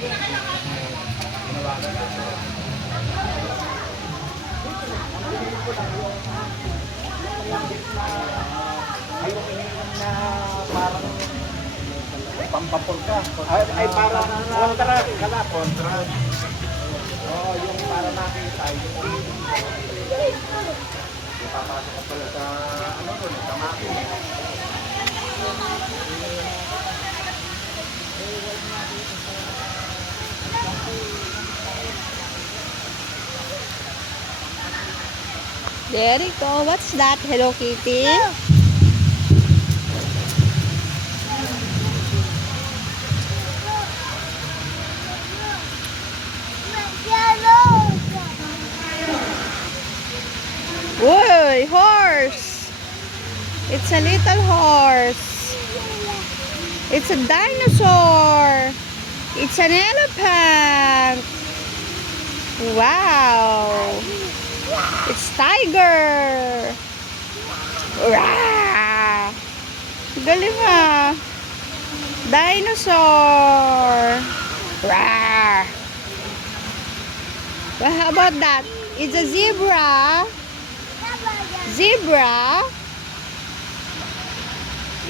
Ay, yung ininom na parang pampapol ka. Ay, parang kontra. Kala, kontra. Oo, yung para makita. Ipapasok ka pala sa, ano ko, sa makin. There you go. What's that, Hello Kitty? Whoa, horse! It's a little horse. It's a dinosaur. It's an elephant. Wow. It's tiger. Rah! Galing ha. Dinosaur. Rah! Well, how about that? It's a zebra. Zebra.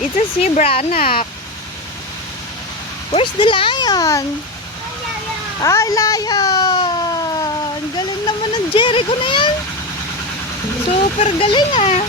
It's a zebra, anak. Where's the lion? Ay, lion! Galing naman ng Jericho na yan. Super galing ah.